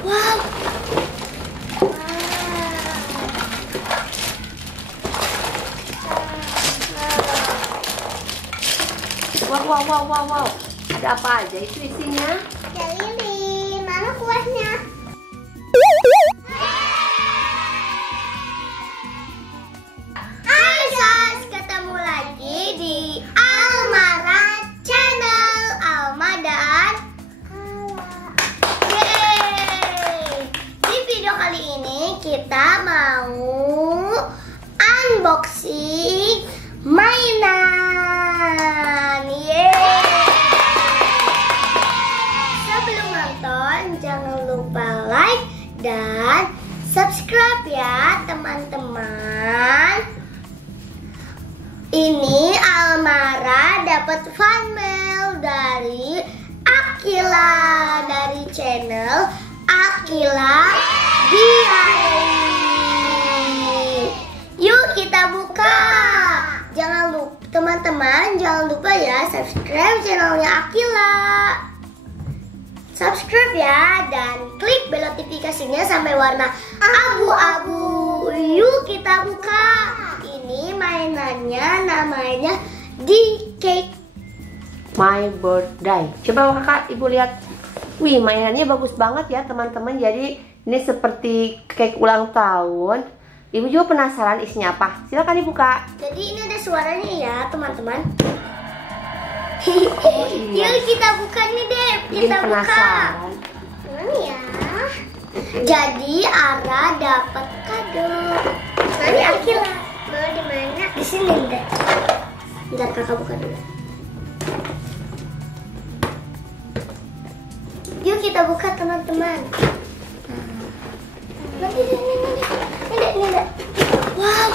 Wow. Wow. Ada apa aja itu isinya? Lilin, mana kuahnya? Hai guys, ketemu lagi di Almara Channel Alma dan Yeay. Di video kali ini kita mau unboxing mainan. Yeay. Sebelum nonton jangan lupa like dan subscribe ya teman-teman. Ini Almara dapat fan mail dari Akila dari channel Akila Diary. Yuk kita buka. Jangan lupa teman-teman, jangan lupa ya subscribe channelnya Akila. Subscribe ya dan klik bel notifikasinya sampai warna abu-abu. Yuk kita buka. Ini mainannya namanya D-Cake My Birthday. Coba kakak ibu lihat. Wih, mainannya bagus banget ya teman-teman. Jadi ini seperti cake ulang tahun. Ibu juga penasaran isinya apa. Silakan dibuka. Jadi ini ada suaranya ya teman-teman. Oh, iya. Yuk kita buka nih deh. Kita buka. Mana ya? Jadi Ara dapat kado. Nanti Akila mau di mana? Di sini deh. Bentar kakak buka dulu. Yuk kita buka teman-teman. Ini. Wow.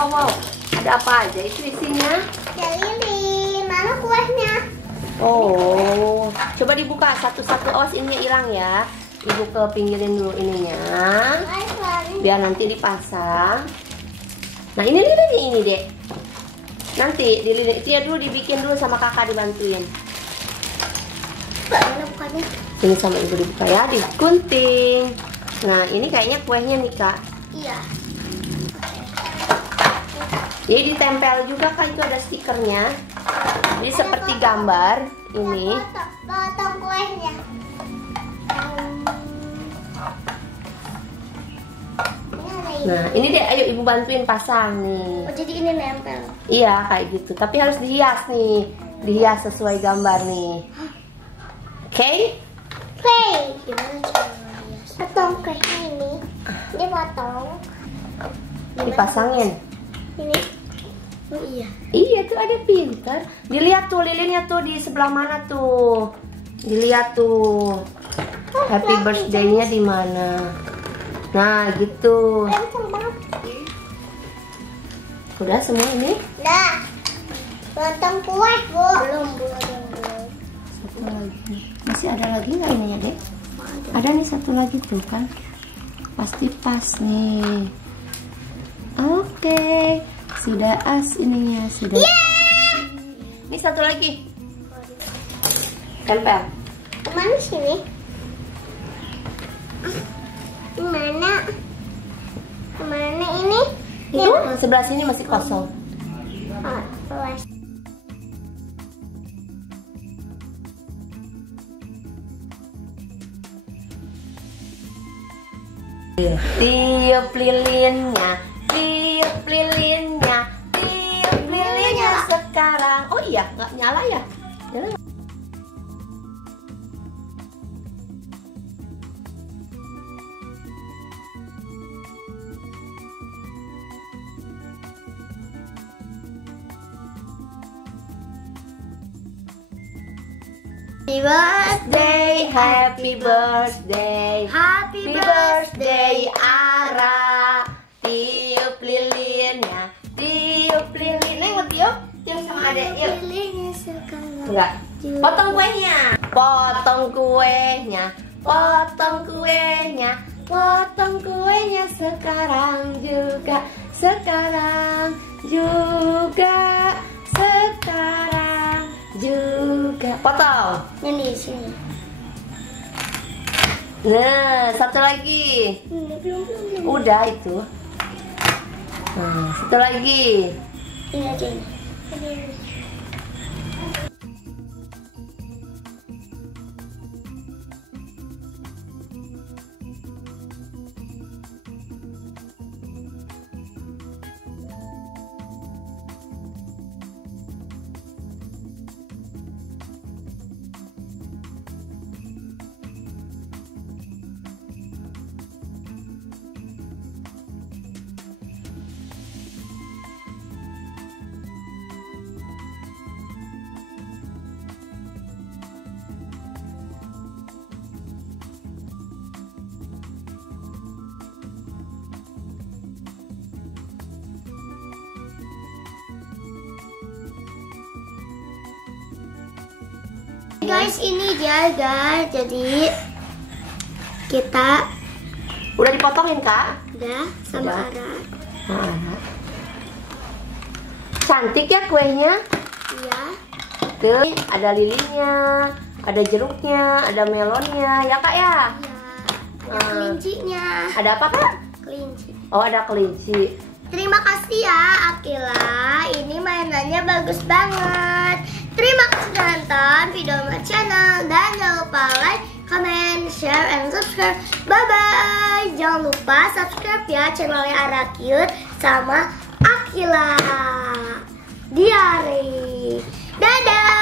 Wow. Ada apa aja itu isinya? Lilin, mana kuahnya? Oh, coba dibuka satu-satu. Awas ininya hilang ya. Ibu ke pinggirin dulu ininya, biar nanti dipasang. Nah ini dek. Nanti dia dulu dibikin dulu sama kakak dibantuin. Mana bukannya? Ini sama ibu dibuka ya, digunting. Nah ini kayaknya kuenya nih kak. Iya. Jadi ditempel juga kak, itu ada stikernya. Jadi seperti gambar ini. Potong kuahnya. Nah ini deh, ayo ibu bantuin pasang nih. Oh jadi ini nempel. Iya kayak gitu, tapi harus dihias nih. Dihias sesuai gambar nih. Oke? Oke. Gimana cara hias? Potong kuahnya ini. Ini potong. Dipasangin. Ini. Oh iya. Iya tuh ada pintar. Dilihat tuh lilinnya tuh di sebelah mana tuh. Dilihat tuh. Happy birthday-nya di mana? Nah, gitu. Udah semua ini? Nah. Potong kue, Bu. Belum. Satu lagi. Masih ada lagi nggak ini ya, Dek? Ada nih satu lagi tuh kan. Pasti pas nih. Oke. Sudah as ininya, sudah. Ini satu lagi. Tempel. Kemana sini? Kemana ini? Itu sebelah sini masih kosong. Oh, luas. Tiup lilinnya, tiup lilinnya, tiup lilinnya sekarang. Oh iya, nggak nyala ya? Nyala. Happy birthday, happy birthday Ara. Tiup lilinnya, tiup lilin. Neng mau tiup? Tiup sama adek, yuk. Enggak. Potong kuenya. Potong kuenya. Potong kuenya. Potong kuenya sekarang juga. Sekarang juga, sekarang juga. Potong. Yang di sini. Nah, satu lagi. Belum. Udah itu. Nah, satu lagi. Ini aja ini. Guys, ini dia guys. Jadi kita Udah dipotongin, Kak? udah sama Udah. Ara. Nah, cantik ya kuenya. Iya. Tuh, ada lilinya, ada jeruknya, ada melonnya, ya Kak ya? Iya. Ada kelincinya. Ada apa Kak? Kelinci. Oh, ada kelinci. Terima kasih ya Akila. Ini mainannya bagus banget. Terima kasih sudah nonton video my channel. Dan jangan lupa like, comment, share, and subscribe. Bye-bye. Jangan lupa subscribe ya channelnya Ara Cute sama Akila Diary. Dadah.